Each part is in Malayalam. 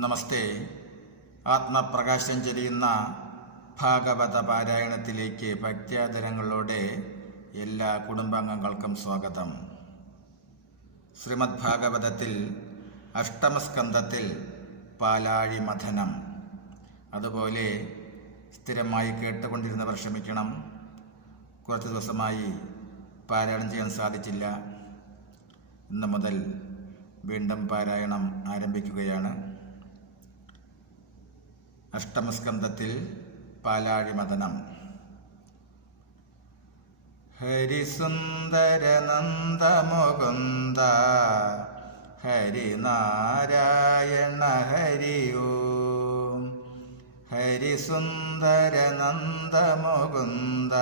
നമസ്തേ. ആത്മപ്രകാശം ചൊരിയുന്ന ഭാഗവത പാരായണത്തിലേക്ക് ഭക്ത്യാദരങ്ങളോടെ എല്ലാ കുടുംബാംഗങ്ങൾക്കും സ്വാഗതം. ശ്രീമദ് ഭാഗവതത്തിൽ അഷ്ടമസ്കന്ധത്തിൽ പാലാഴി മഥനം, അതുപോലെ സ്ഥിരമായി കേട്ടുകൊണ്ടിരുന്നവർ ക്ഷമിക്കണം. കുറച്ച് ദിവസമായി പാരായണം ചെയ്യാൻ സാധിച്ചില്ല. ഇന്ന് മുതൽ വീണ്ടും പാരായണം ആരംഭിക്കുകയാണ്. അഷ്ടമസ്കന്ധത്തിൽ പാലാഴി മഥനം. ഹരിസുന്ദര നന്ദമുകുന്ദ ഹരിനാരായണ ഹരി ഓം. ഹരിസുന്ദര നന്ദമുകുന്ദ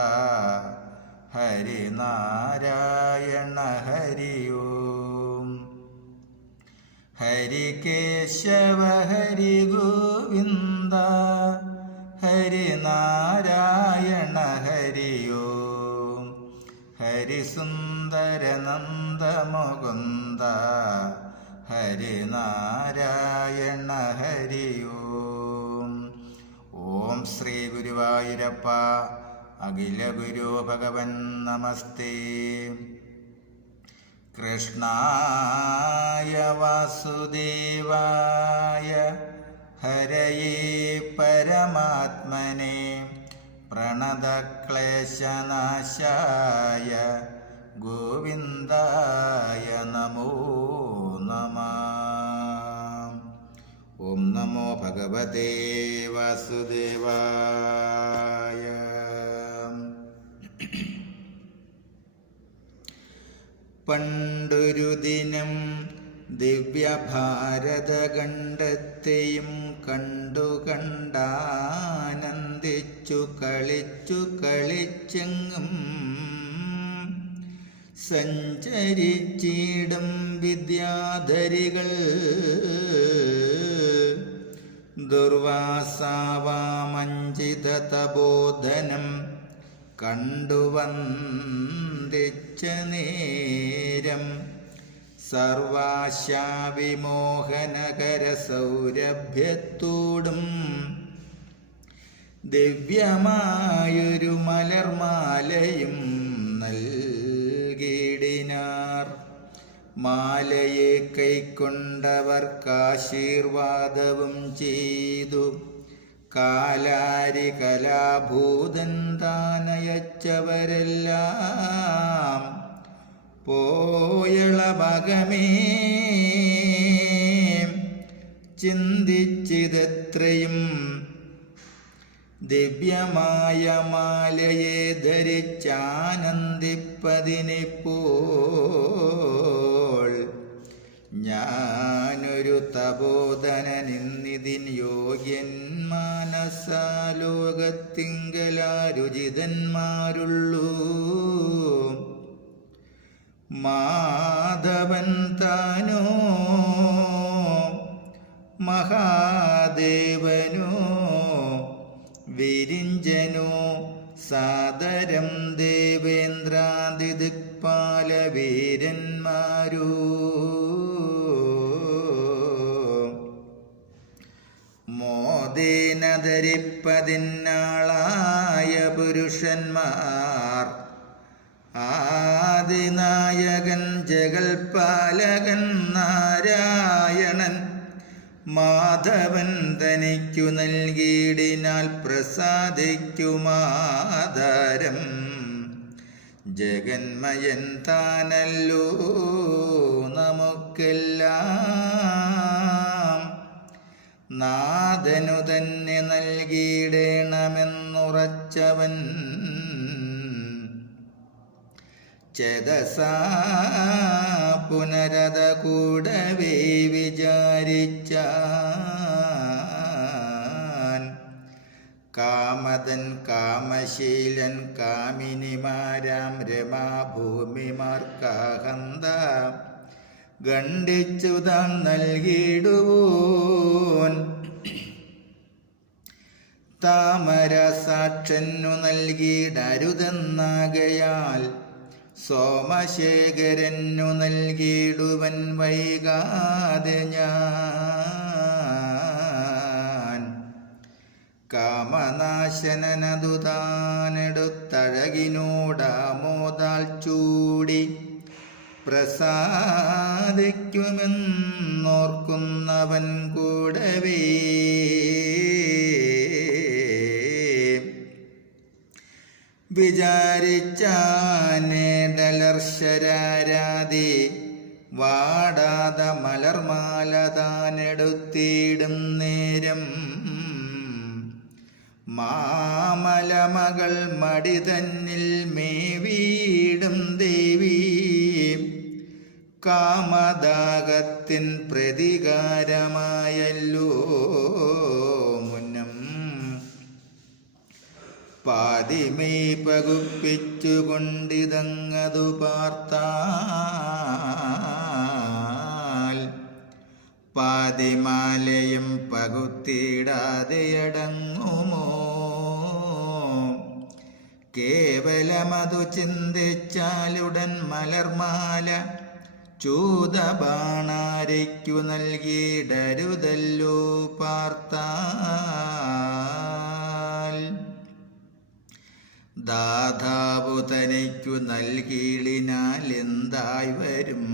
ഹരിനാരായണ ഹരി ഓം. ഹരി കേശവ ഹരി ഗോവിന്ദ ഹരിനാരായണ ഹരി ഓം. ഹരിസുന്ദര നന്ദമുകുന്ദ ഹരിനാരായണ ഹരി ഓം. ഓം ശ്രീ ഗുരുവായൂരപ്പ അഖില ഗുരു ഭഗവൻ നമസ്തേ. കൃഷ്ണായ വാസുദേവായ ഹരയേ പരമാത്മനെ പ്രണതക്ലേശനാശായ ഗോവിന്ദായ നമോ നമഃ. ഓം നമോ ഭഗവതേ വാസുദേവായ. പണ്ടൊരു ദിനം ദിവ്യഭാരതഖണ്ഡത്തെയും കണ്ടാനന്ദിച്ചു കളിച്ചെങ്ങും സഞ്ചരിച്ചിടും വിദ്യാധരികൾ ദുർവാസാവാമഞ്ജിത തപോധനം കണ്ടുവന്ദിച്ച നേരം സർവാശാവിമോഹനകര സൗരഭ്യത്തോടും ദിവ്യമായൊരു മലർമാലയും നൽകിടിനാർ. മാലയെ കൈക്കൊണ്ടവർക്കാശീർവാദവും ചെയ്തു. കാലാരി കലാഭൂതൻ താനയച്ചവരെല്ലാം പോയളഭഗമേ ചിന്തിച്ചിതെത്രയും ദിവ്യമായ മാലയെ ധരിച്ചാനന്ദിപ്പതിനിപ്പോൾ ഞാനൊരു തപോധനനിന്നിതിൻ യോഗ്യൻ മാനസാലോകത്തിങ്കലാരുചിതന്മാരുള്ളൂ. മാധവൻ താനോ മഹാദേവനോ വിരിഞ്ചനോ സാദരം ദേവേന്ദ്രാദിദിക്പാല വീരന്മാരോ മോദേന ധരിപ്പതിനാളായ പുരുഷന്മാർ. ആദിനായകൻ ജഗൽപാലകൻ നാരായണൻ മാധവൻ തനിക്കു നൽകിയിടിനാൽ പ്രസാദിക്കുമാധാരം. ജഗന്മയൻ താനല്ലോ നമുക്കെല്ലാം. നാഥനു തന്നെ നൽകിയിടേണമെന്നുറച്ചവൻ ചേതസാ പുനരത കൂടവേ വിചാരിച്ചാൻ. കാമതൻ കാമശീലൻ കാമിനിമാരാം രമാഭൂമിമാർക്കാഹന്ത ഖണ്ഡിച്ചു താൻ നൽകിയിടുവോൻ. താമര സാക്ഷന്നു നൽകിയിടരുതെന്നാകയാൽ സോമശേഖരനു നൽകിയിടുവൻ വൈകാതെ ഞാൻ. കാമനാശനനതു താനെടുത്തഴകിനോടാമോദാൽ ചൂടി പ്രസാദിക്കുമെന്നോർക്കുന്നവൻ കൂടവേ വിചാരിച്ചാനേടലർശരാരാതി വാടാത മലർമാല താനെടുത്തിടും നേരം മാമലമകൾ മടി തന്നിൽ മേവീടും ദേവി കാമദാഗത്തിൻ പ്രതികാരമായല്ലോ മുന്നം പാതിമേ പകുപ്പിച്ചുകൊണ്ടിതങ്ങതു പാർത്താൽ പാതിമാലയും പകുത്തിടാതെയടങ്ങുമോ കേവലമതു ചിന്തിച്ചാലുടൻ മലർമാല ചൂതബാണാരയ്ക്കു നൽകിയിടരുതല്ലോ പാർത്താൽ ദാതാവു തനിക്കു നൽകിയിടിനാൽ എന്തായി വരും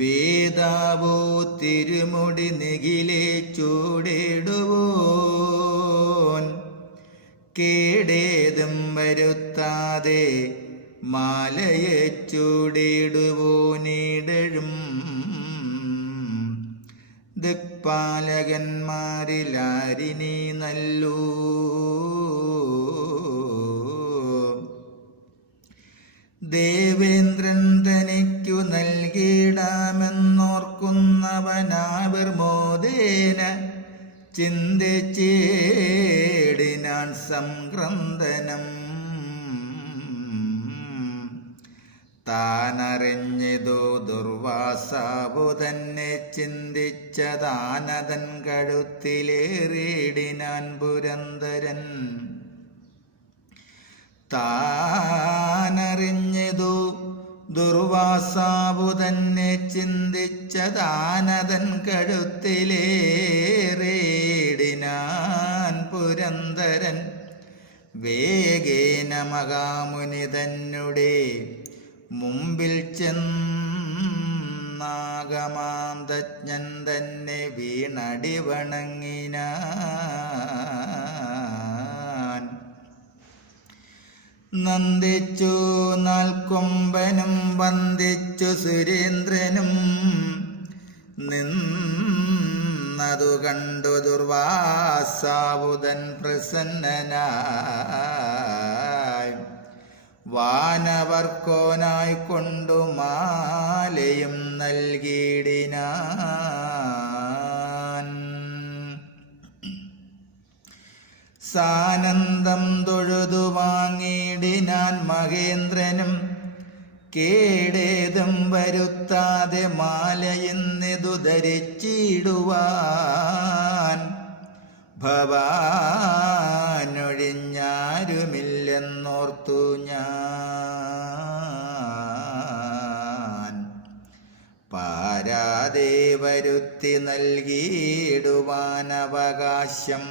വേദാവോ തിരുമുടി നെകിലേ ചൂടിടുവോൻ കേടേതും വരുത്താതെ മാലയെ ചൂടിടുവോനിടഴും ദിക്പാലകന്മാരിലാരിനി നല്ലൂ ദേവേന്ദ്രൻ തനിക്കു നൽകിയിടാമെന്നോർക്കുന്നവനാവിർമോദേന ചിന്തിച്ചേടിനാൻ സംക്രന്ദനം താനറിഞ്ഞിതു ദുർവാസാവു തന്നെ ചിന്തിച്ചതാനതൻ കഴുത്തിലേറിയിടിനാൻ പുരന്തരൻ താനറിഞ്ഞിതു ദുർവാസാവു തന്നെ ചിന്തിച്ചതാനതൻ കഴുത്തിലേറിയിടിനാൻ പുരന്തരൻ വേഗേന മഹാമുനി തന്നുടെ മുമ്പിൽ ചെന്നാഗമാന്തജ്ഞൻ തന്നെ വീണടി വണങ്ങിനാൻ നന്ദിച്ചു നാൽക്കൊമ്പനും വന്ദിച്ചു സുരേന്ദ്രനും നിന്നതു കണ്ടു ദുർവാസാവുതൻ പ്രസന്നനായി വാനവർക്കോനായി കൊണ്ടു മാലയും നൽകിയിടിനാൻ സാനന്ദം തൊഴുതു വാങ്ങിയിടിനാൻ മഹേന്ദ്രനും കേടേതും വരുത്താതെ മാലയിന്നിതു ധരിച്ചിടുവാൻ ഭവാനൊഴിഞ്ഞാരുമില്ലെന്നോർത്തു ഞാൻ പാരാതെ വരുത്തി നൽകിയിടുവാൻ അവകാശം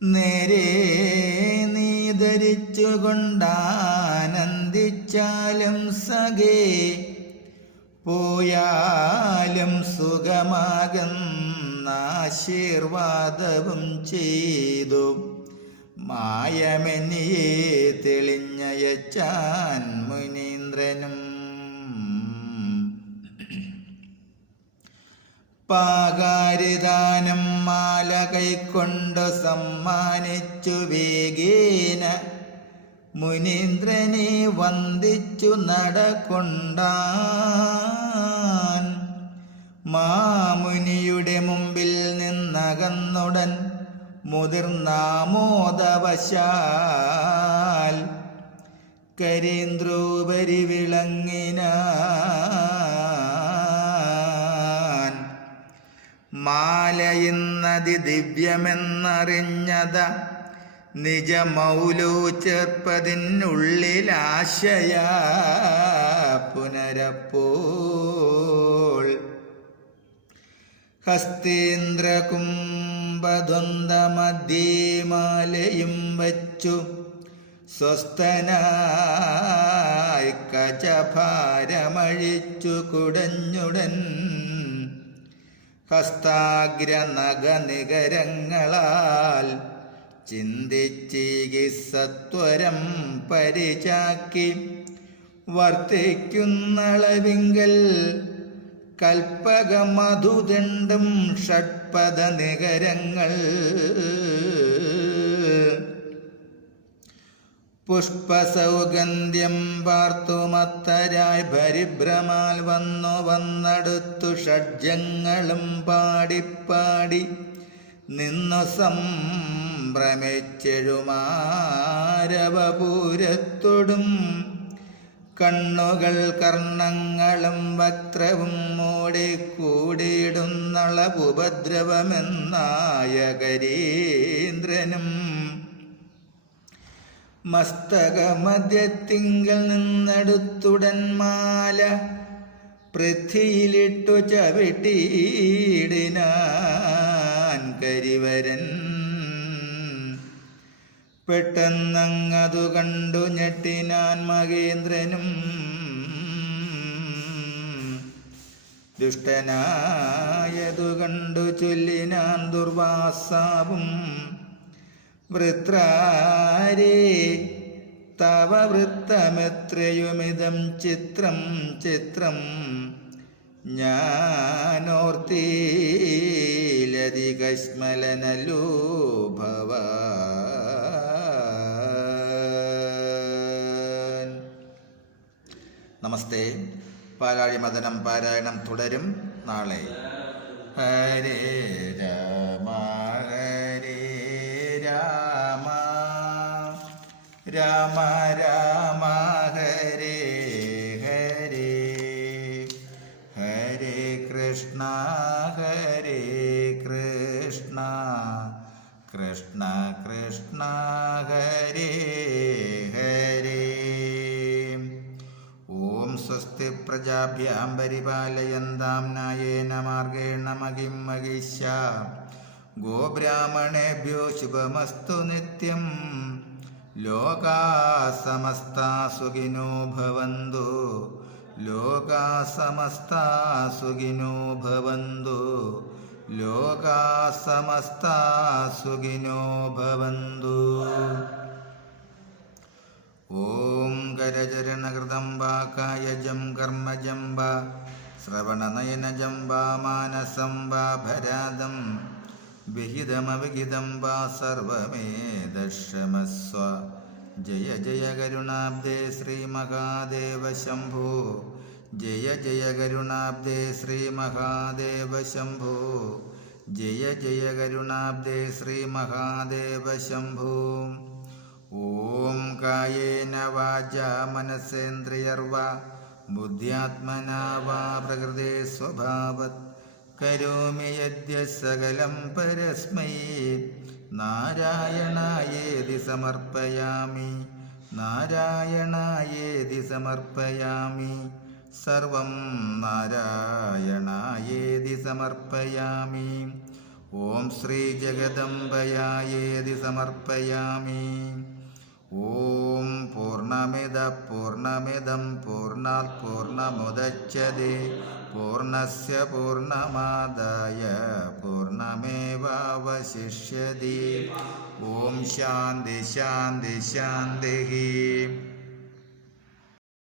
നേരെ നീ ധരിച്ചുകൊണ്ടാനന്ദിച്ചാലും സഖേ പോയാലും സുഖമാകുന്നാശീർവാദവും ചെയ്തു മായമെന്നിയെ തെളിഞ്ഞയച്ചാൻ മുനീന്ദ്രനും പാകാരിദാനം മാല കൈക്കൊണ്ടു സമ്മാനിച്ചു വേഗേന മുനീന്ദ്രനെ വന്ദിച്ചു നടകൊണ്ടാൻ മാമുനിയുടെ മുമ്പിൽ നിന്നകന്നുടൻ മുതിർന്നാമോദവശാൽ കരീന്ദ്രോപരി വിളങ്ങിനാൻ മാലയിന്നതി ദിവ്യമെന്നറിഞ്ഞത നിജമൗലോ ചേർപ്പതിനുള്ളിലാശയ പുനരപ്പോൾ ഹസ്തേന്ദ്രകുംഭദ്വന്ദ്വമധ്യേമാലയും വച്ചു സ്വസ്ഥനായി കചഭാരമഴിച്ചു കുടഞ്ഞുടൻ ഹസ്താഗ്രനഖനികരങ്ങളാൽ ചിന്തിച്ചീകി സത്വരം പരിചാക്കി വർത്തിക്കുന്നളവിങ്കൽ കൽപ്പകമധുദണ്ഡം ഷഡ്പദ നികരങ്ങൾ പുഷ്പസൗഗന്ധ്യം പാർത്തുമത്തരായി പരിഭ്രമാൽ വന്നടുത്തു ഷഡ്ജങ്ങളും പാടിപ്പാടി നിന്നു സംഭ്രമിച്ചെഴുമാരവപൂരത്തോടും കണ്ണുകൾ കർണങ്ങളും വക്രവും മൂടി കൂടിയിടുന്നളവുപദ്രവമെന്നായ ഗരീന്ദ്രനും മസ്തകമധ്യത്തിങ്കൽ നിന്നെടുത്തുടൻ മാല പൃഥ്വിയിലിട്ടു ചവിട്ടിയിടിനാൻ കരിവരൻ പെട്ടെന്നങ്ങതു കണ്ടു ഞെട്ടിനാൻ മഹേന്ദ്രനും ദുഷ്ടനായതു കണ്ടു ചൊല്ലിനാൻ ദുർവാസാവും വൃത്രാരേ തവ വൃത്തമെത്രയുമിതം ചിത്രം ചിത്രം ഞാനോർത്തിലധികശ്മലനല്ലോ ഭവാൻ. നമസ്തേ. പാലാഴി മദനം പാരായണം തുടരും നാളെ. ഹരേ രാമ ഹരേ രാമ രാമ രാമ ഹരേ ഹരേ ഹരേ കൃഷ്ണ ഹരേ കൃഷ്ണ കൃഷ്ണ കൃഷ്ണ ഹരേ ഹരേ. ഓം സ്വസ്തി പ്രജാഭ്യാം പരിപാലയന്താം ന്യായേന മാർഗേണ മഹിം മഹിഷ്യാ ഗോബ്രാഹ്മണേഭ്യോ ശുഭമസ്തു നിത്യം. ലോകാ സമസ്താ സുഖിനോ ഭവന്തു ലോകാ സമസ്താ സുഖിനോ ഭവന്തു ലോകാ സമസ്താ സുഖിനോ ഭവന്തു. ഓം കരചരണകൃതം വാ കായജം കർമ്മജം വാ ശ്രവണനയനജം വാ മാനസം വാ ഭരാദം വിഹിതമവിഹിതം വാ സർവമേതക്ഷമസ്വ. ജയ ജയ കരുണാബ്ദേ ശ്രീ മഹാദേവ ശംഭോ. ജയ ജയ കരുണാബ്ദേ ശ്രീ മഹാദേവ ശംഭോ. ജയ ജയ കരുണാബ്ദേ ശ്രീ മഹാദേവ ശംഭോ. ഓം കായേന വാചാ മനസേന്ദ്രിയർവാ ബുദ്ധ്യാത്മനാ വാ പ്രകൃതേ സ്വഭാവത് കരോമി യദ്യ സകലം പരസ്മൈ നാരായണായേതി സമർപ്പയാമി നാരായണായേതി സമർപ്പയാമി സർവം നാരായണായേതി സമർപ്പയാമി. ഓം ശ്രീ ജഗദംബയായേതി സമർപ്പയാമി. ഓം പൂർണ്ണമിദ പൂർണ്ണമിദം പൂർണ്ണാത് പൂർണ്ണമുദച്യതേ പൂർണ്ണസ്യ പൂർണ്ണമാദായ പൂർണ്ണമേവാവശിഷ്യതി. ഓം ശാന്തി ശാന്തി ശാന്തി.